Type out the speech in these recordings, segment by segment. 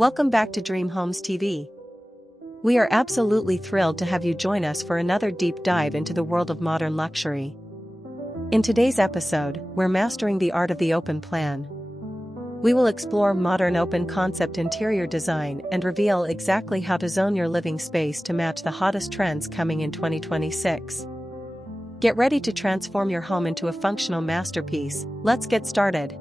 Welcome back to Dream Homes TV. We are absolutely thrilled to have you join us for another deep dive into the world of modern luxury. In today's episode, we're mastering the art of the open plan. We will explore modern open concept interior design and reveal exactly how to zone your living space to match the hottest trends coming in 2026. Get ready to transform your home into a functional masterpiece. Let's get started.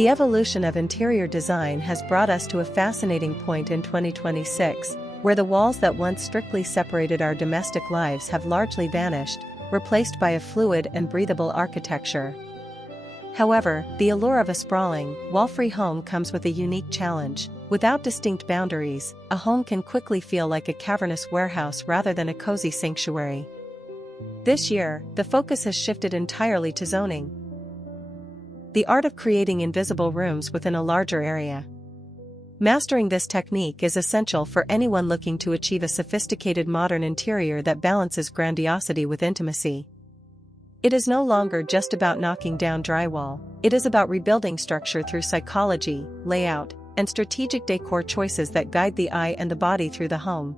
The evolution of interior design has brought us to a fascinating point in 2026, where the walls that once strictly separated our domestic lives have largely vanished, replaced by a fluid and breathable architecture. However, the allure of a sprawling, wall-free home comes with a unique challenge. Without distinct boundaries, a home can quickly feel like a cavernous warehouse rather than a cozy sanctuary. This year, the focus has shifted entirely to zoning. The art of creating invisible rooms within a larger area. Mastering this technique is essential for anyone looking to achieve a sophisticated modern interior that balances grandiosity with intimacy. It is no longer just about knocking down drywall, it is about rebuilding structure through psychology, layout, and strategic decor choices that guide the eye and the body through the home.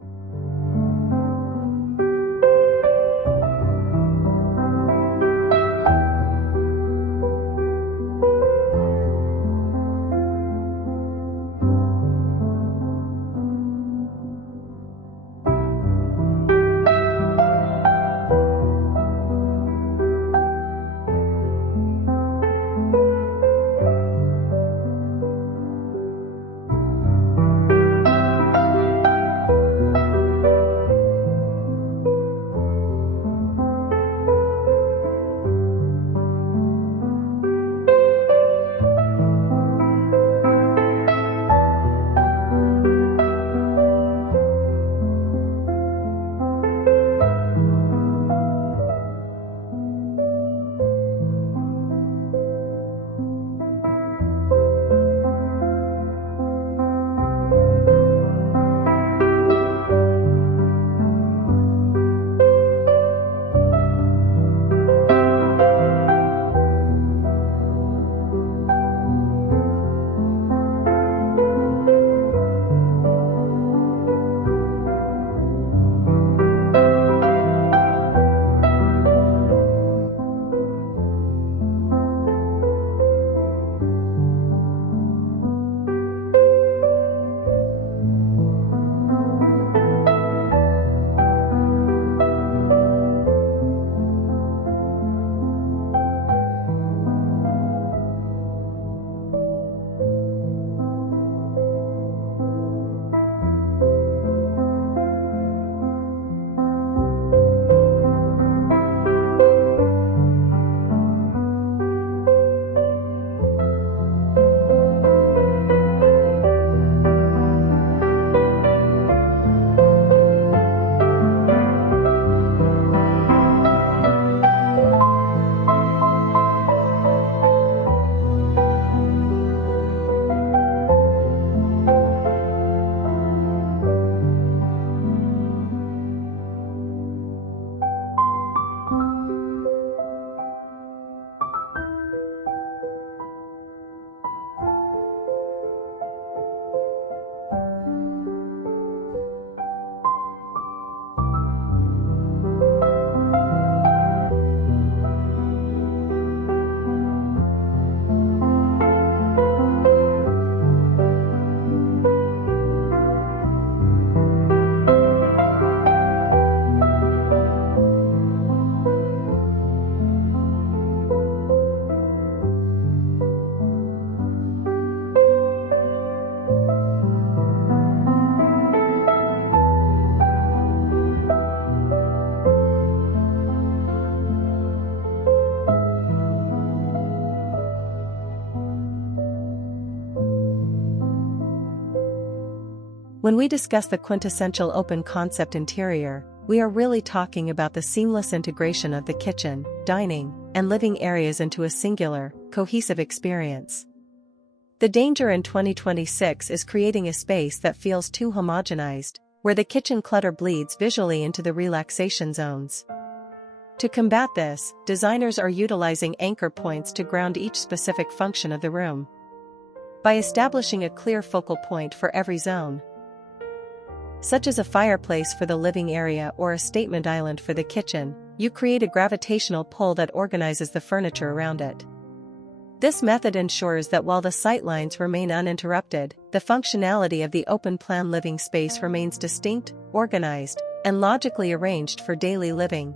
When we discuss the quintessential open concept interior, we are really talking about the seamless integration of the kitchen, dining, and living areas into a singular, cohesive experience. The danger in 2026 is creating a space that feels too homogenized, where the kitchen clutter bleeds visually into the relaxation zones. To combat this, designers are utilizing anchor points to ground each specific function of the room. By establishing a clear focal point for every zone, such as a fireplace for the living area or a statement island for the kitchen, you create a gravitational pull that organizes the furniture around it. This method ensures that while the sightlines remain uninterrupted, the functionality of the open-plan living space remains distinct, organized, and logically arranged for daily living.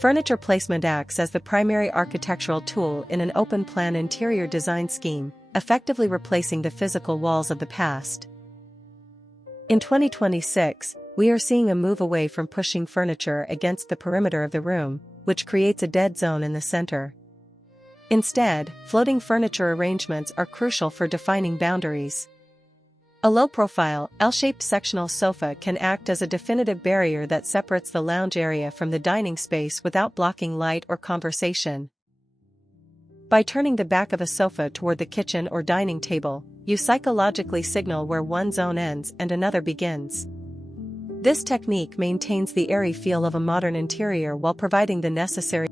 Furniture placement acts as the primary architectural tool in an open-plan interior design scheme, effectively replacing the physical walls of the past. In 2026, we are seeing a move away from pushing furniture against the perimeter of the room, which creates a dead zone in the center. Instead, floating furniture arrangements are crucial for defining boundaries. A low-profile, L-shaped sectional sofa can act as a definitive barrier that separates the lounge area from the dining space without blocking light or conversation. By turning the back of a sofa toward the kitchen or dining table, you psychologically signal where one zone ends and another begins. This technique maintains the airy feel of a modern interior while providing the necessary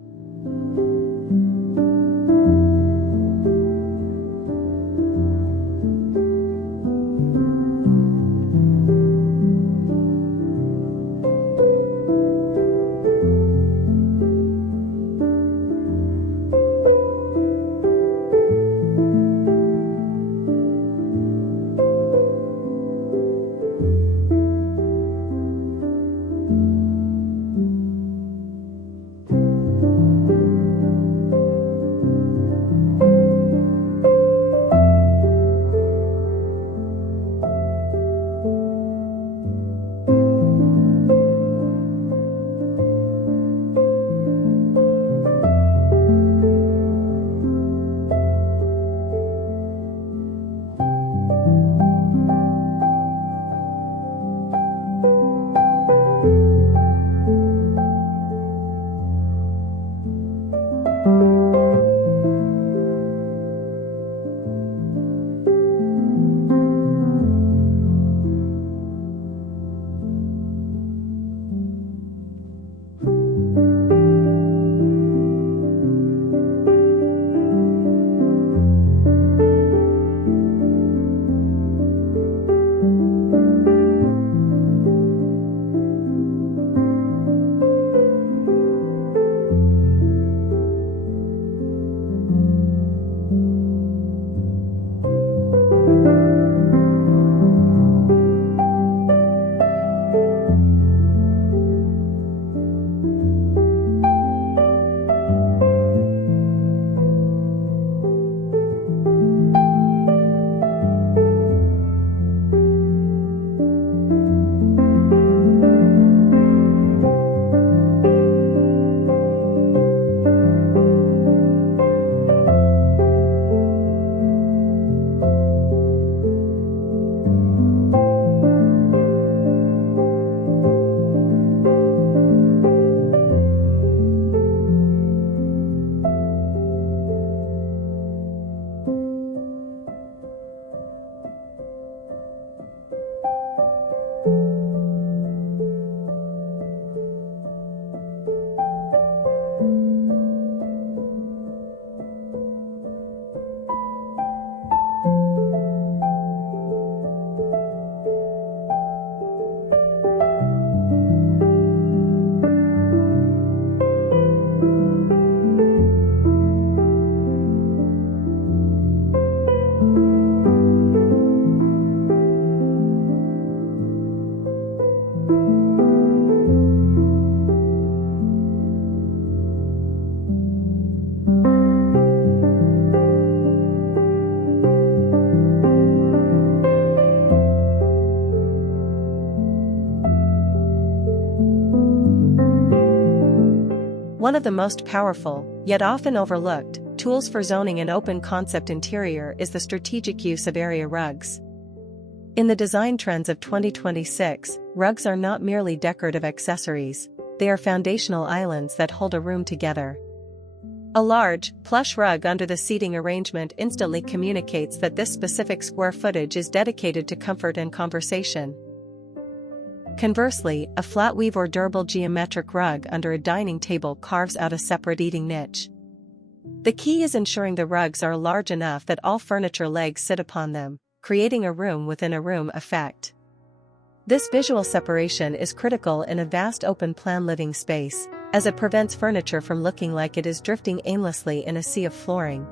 One of the most powerful, yet often overlooked, tools for zoning an open-concept interior is the strategic use of area rugs. In the design trends of 2026, rugs are not merely decorative accessories, they are foundational islands that hold a room together. A large, plush rug under the seating arrangement instantly communicates that this specific square footage is dedicated to comfort and conversation. Conversely, a flat weave or durable geometric rug under a dining table carves out a separate eating niche. The key is ensuring the rugs are large enough that all furniture legs sit upon them, creating a room within a room effect. This visual separation is critical in a vast open-plan living space, as it prevents furniture from looking like it is drifting aimlessly in a sea of flooring.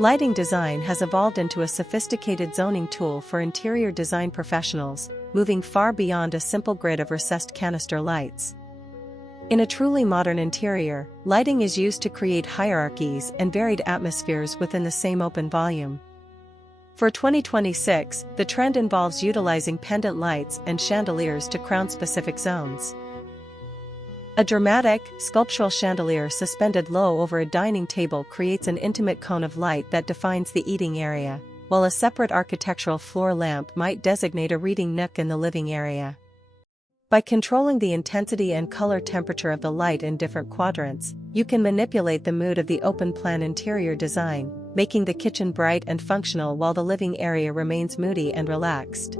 Lighting design has evolved into a sophisticated zoning tool for interior design professionals, moving far beyond a simple grid of recessed canister lights. In a truly modern interior, lighting is used to create hierarchies and varied atmospheres within the same open volume. For 2026, the trend involves utilizing pendant lights and chandeliers to crown specific zones. A dramatic, sculptural chandelier suspended low over a dining table creates an intimate cone of light that defines the eating area, while a separate architectural floor lamp might designate a reading nook in the living area. By controlling the intensity and color temperature of the light in different quadrants, you can manipulate the mood of the open-plan interior design, making the kitchen bright and functional while the living area remains moody and relaxed.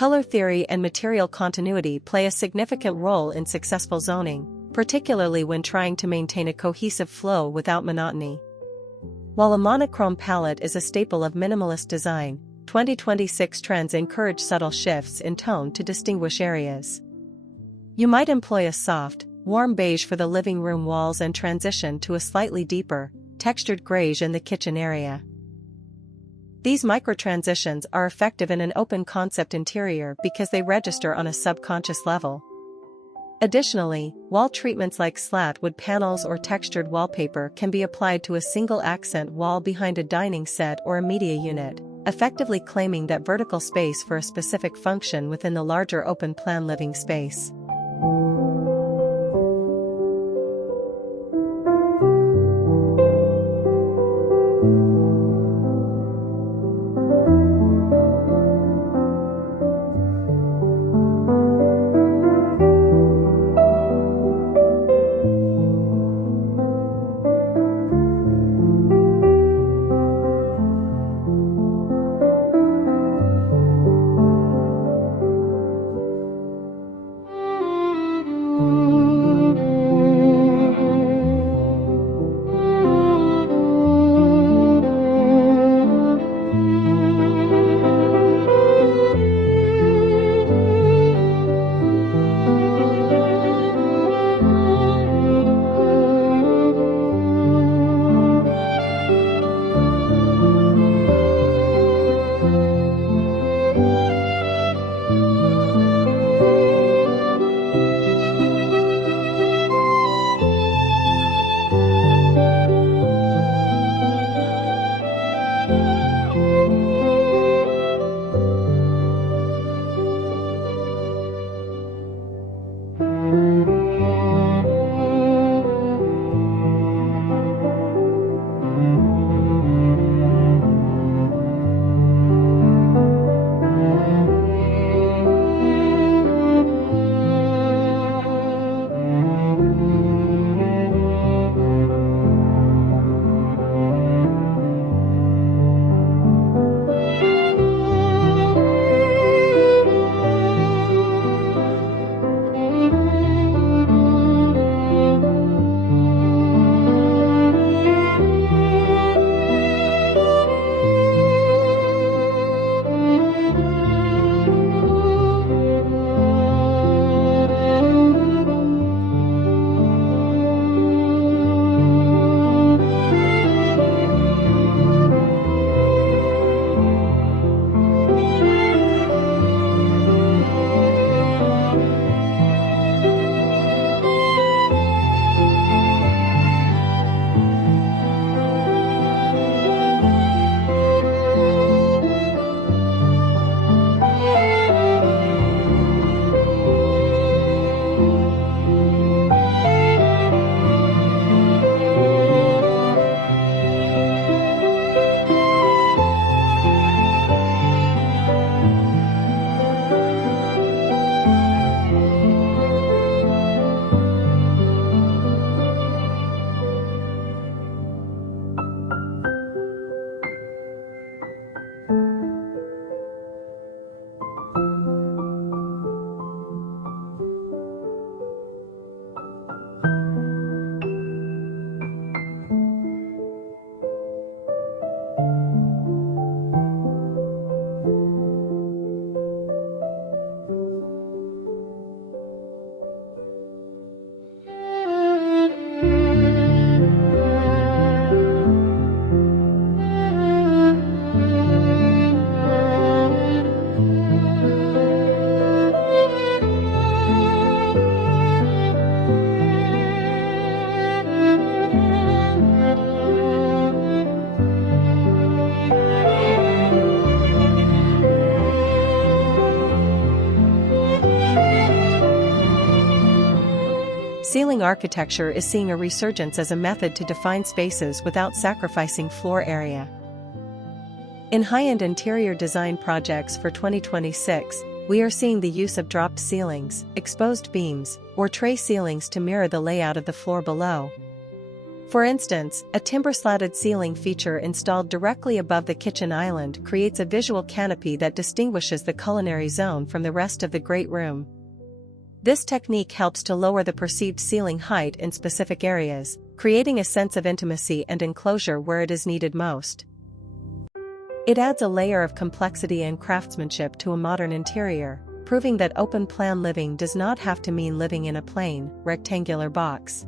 Color theory and material continuity play a significant role in successful zoning, particularly when trying to maintain a cohesive flow without monotony. While a monochrome palette is a staple of minimalist design, 2026 trends encourage subtle shifts in tone to distinguish areas. You might employ a soft, warm beige for the living room walls and transition to a slightly deeper, textured greige in the kitchen area. These micro-transitions are effective in an open-concept interior because they register on a subconscious level. Additionally, wall treatments like slat wood panels or textured wallpaper can be applied to a single accent wall behind a dining set or a media unit, effectively claiming that vertical space for a specific function within the larger open-plan living space. Building architecture is seeing a resurgence as a method to define spaces without sacrificing floor area. In high-end interior design projects for 2026, we are seeing the use of dropped ceilings, exposed beams, or tray ceilings to mirror the layout of the floor below. For instance, a timber-slatted ceiling feature installed directly above the kitchen island creates a visual canopy that distinguishes the culinary zone from the rest of the great room. This technique helps to lower the perceived ceiling height in specific areas, creating a sense of intimacy and enclosure where it is needed most. It adds a layer of complexity and craftsmanship to a modern interior, proving that open-plan living does not have to mean living in a plain, rectangular box.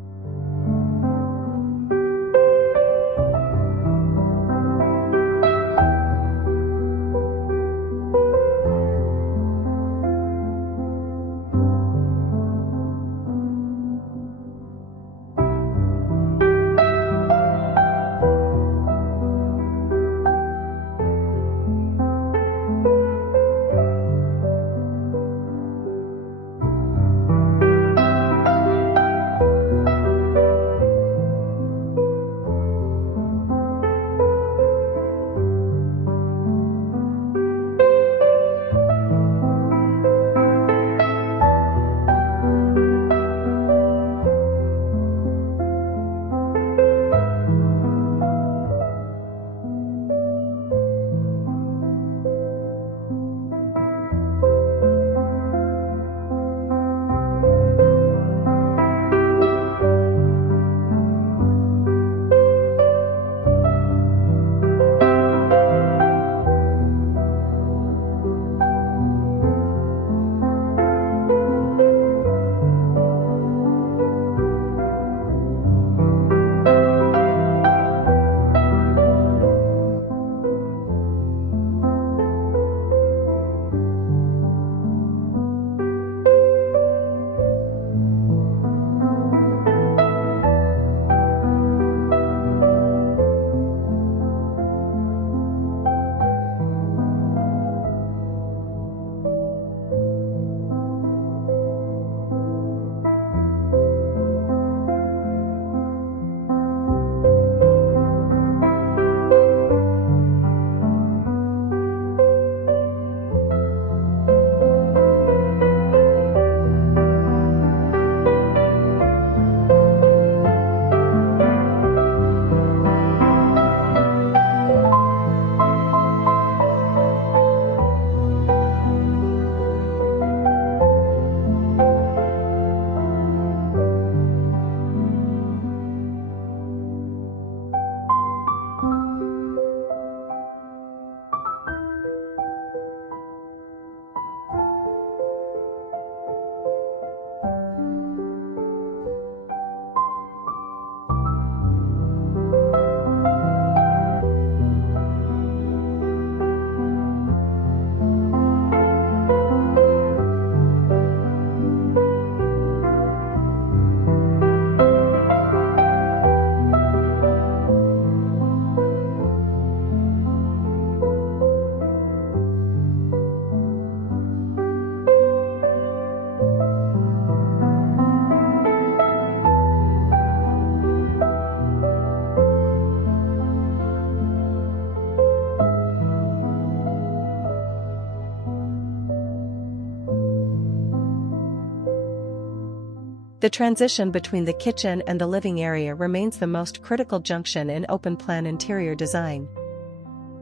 The transition between the kitchen and the living area remains the most critical junction in open-plan interior design.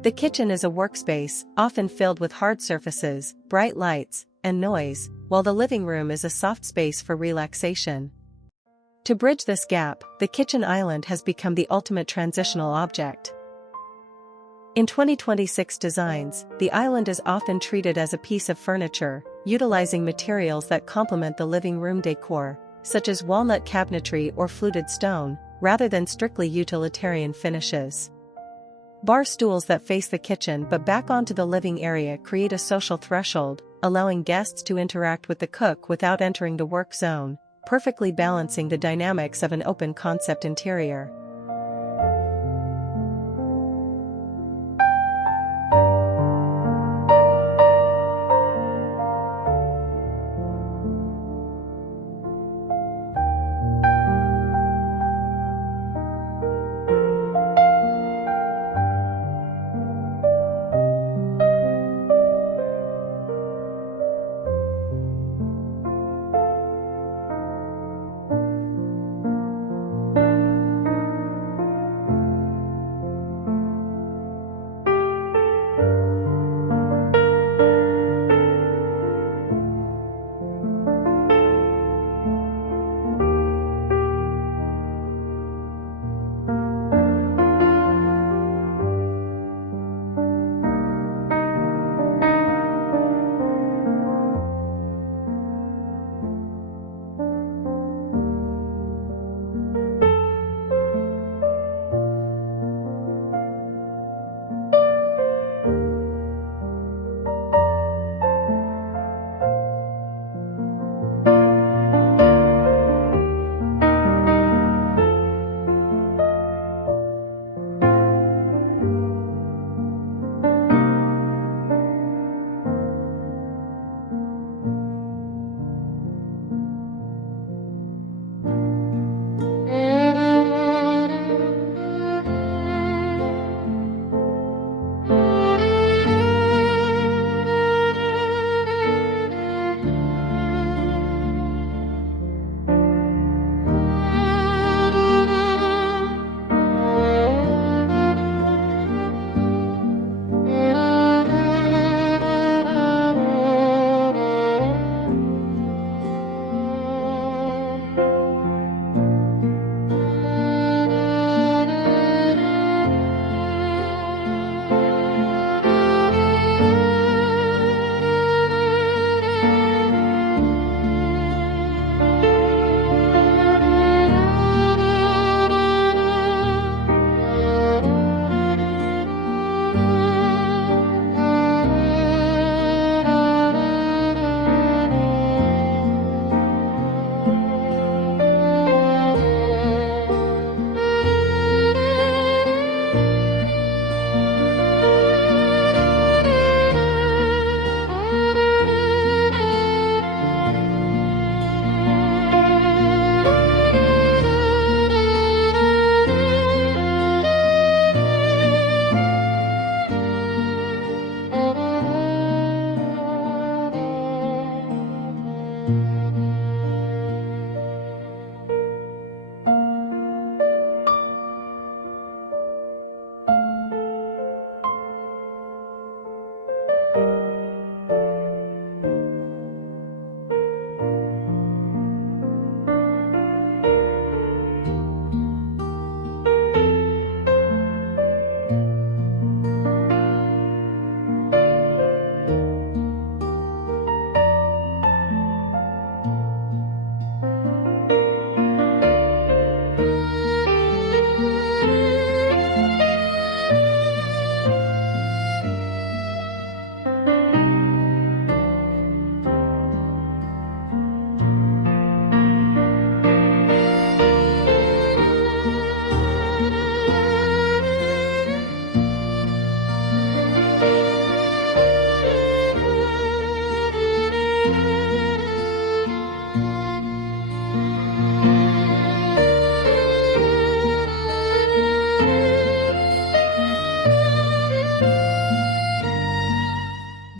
The kitchen is a workspace, often filled with hard surfaces, bright lights, and noise, while the living room is a soft space for relaxation. To bridge this gap, the kitchen island has become the ultimate transitional object. In 2026 designs, the island is often treated as a piece of furniture, utilizing materials that complement the living room decor, such as walnut cabinetry or fluted stone, rather than strictly utilitarian finishes. Bar stools that face the kitchen but back onto the living area create a social threshold, allowing guests to interact with the cook without entering the work zone, perfectly balancing the dynamics of an open-concept interior.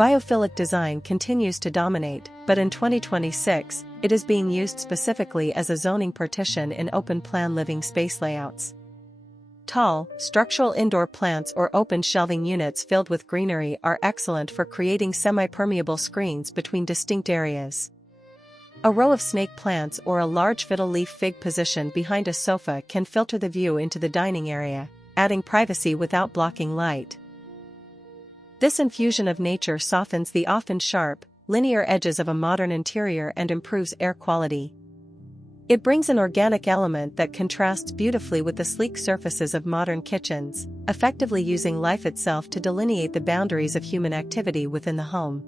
Biophilic design continues to dominate, but in 2026, it is being used specifically as a zoning partition in open-plan living space layouts. Tall, structural indoor plants or open shelving units filled with greenery are excellent for creating semi-permeable screens between distinct areas. A row of snake plants or a large fiddle leaf fig positioned behind a sofa can filter the view into the dining area, adding privacy without blocking light. This infusion of nature softens the often sharp, linear edges of a modern interior and improves air quality. It brings an organic element that contrasts beautifully with the sleek surfaces of modern kitchens, effectively using life itself to delineate the boundaries of human activity within the home.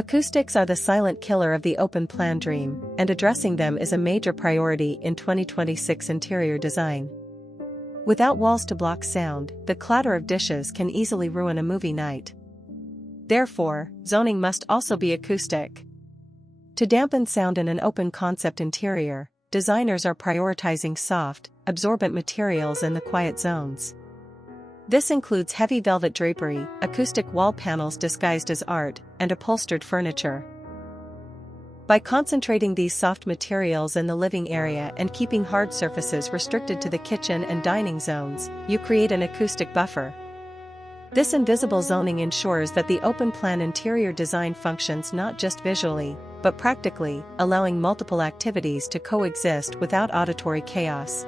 Acoustics are the silent killer of the open-plan dream, and addressing them is a major priority in 2026 interior design. Without walls to block sound, the clatter of dishes can easily ruin a movie night. Therefore, zoning must also be acoustic. To dampen sound in an open-concept interior, designers are prioritizing soft, absorbent materials in the quiet zones. This includes heavy velvet drapery, acoustic wall panels disguised as art, and upholstered furniture. By concentrating these soft materials in the living area and keeping hard surfaces restricted to the kitchen and dining zones, you create an acoustic buffer. This invisible zoning ensures that the open-plan interior design functions not just visually, but practically, allowing multiple activities to coexist without auditory chaos.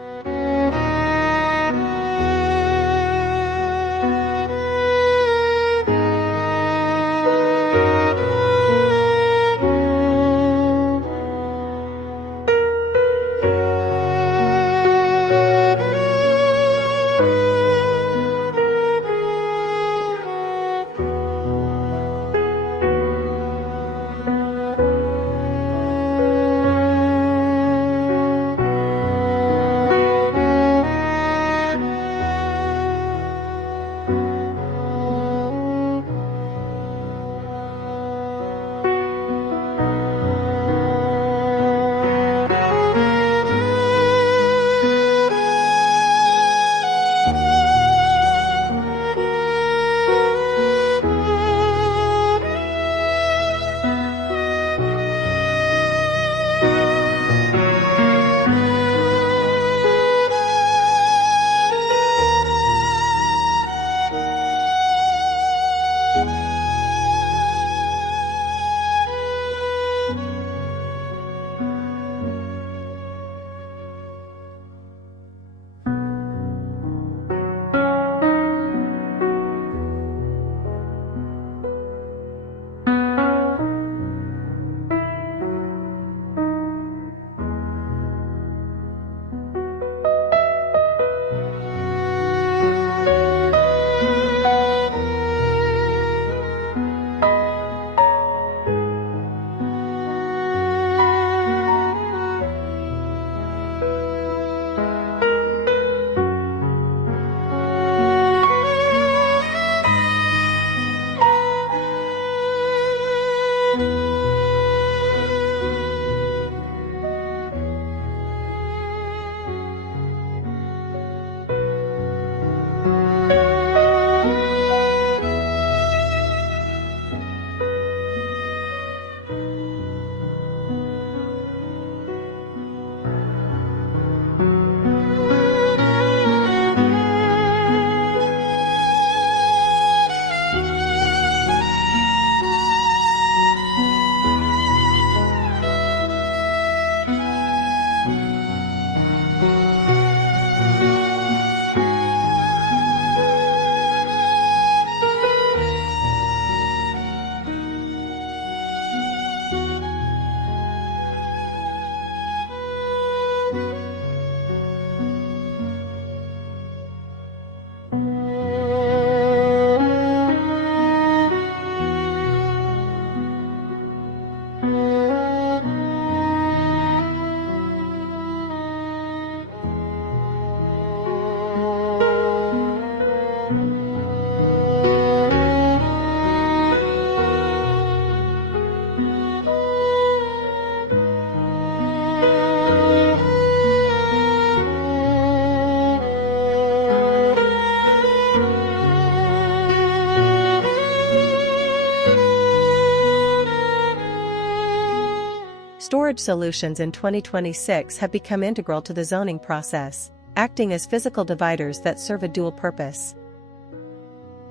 Storage solutions in 2026 have become integral to the zoning process, acting as physical dividers that serve a dual purpose.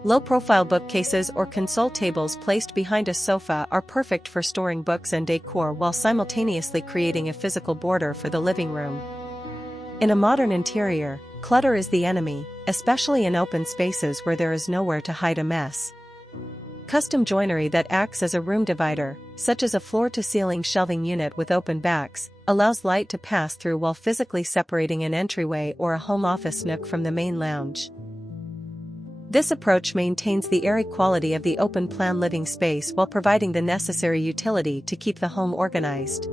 Low-profile bookcases or console tables placed behind a sofa are perfect for storing books and decor while simultaneously creating a physical border for the living room. In a modern interior, clutter is the enemy, especially in open spaces where there is nowhere to hide a mess. Custom joinery that acts as a room divider, such as a floor-to-ceiling shelving unit with open backs, allows light to pass through while physically separating an entryway or a home office nook from the main lounge. This approach maintains the airy quality of the open-plan living space while providing the necessary utility to keep the home organized.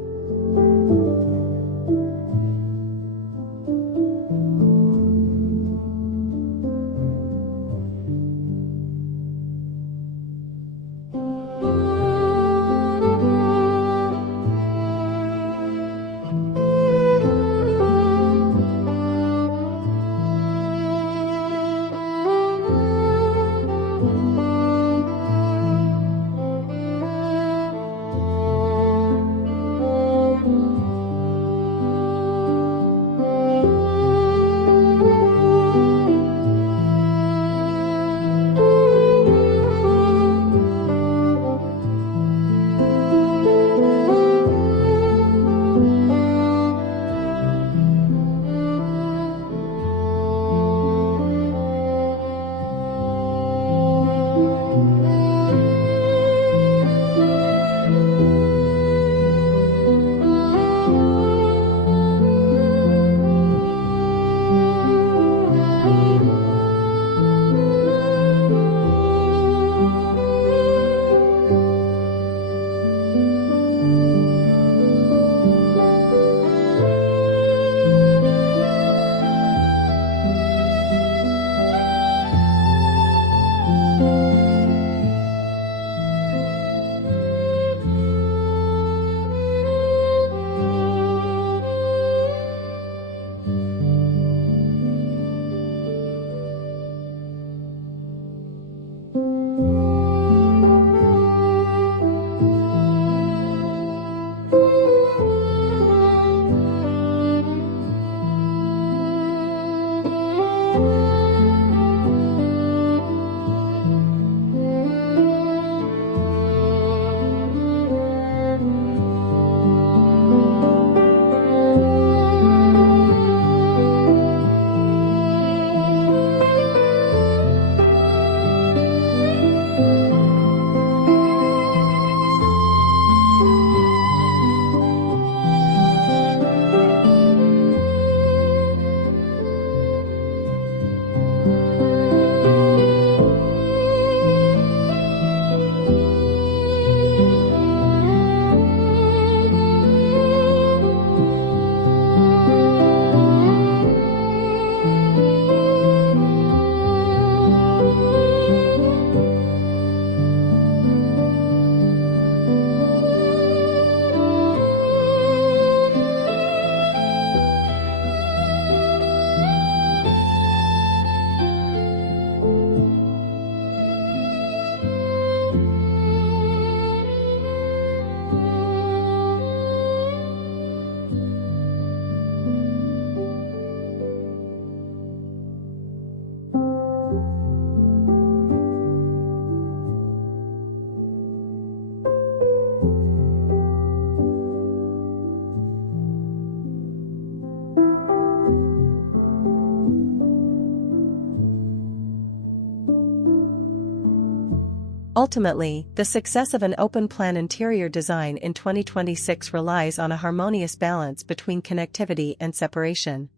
Ultimately, the success of an open-plan interior design in 2026 relies on a harmonious balance between connectivity and separation.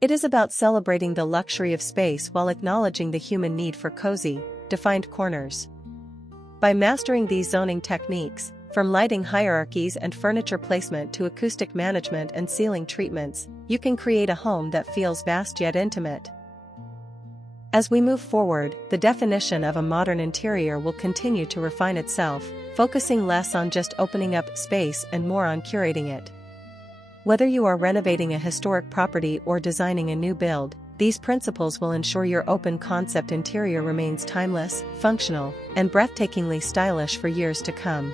It is about celebrating the luxury of space while acknowledging the human need for cozy, defined corners. By mastering these zoning techniques, from lighting hierarchies and furniture placement to acoustic management and ceiling treatments, you can create a home that feels vast yet intimate. As we move forward, the definition of a modern interior will continue to refine itself, focusing less on just opening up space and more on curating it. Whether you are renovating a historic property or designing a new build, these principles will ensure your open-concept interior remains timeless, functional, and breathtakingly stylish for years to come.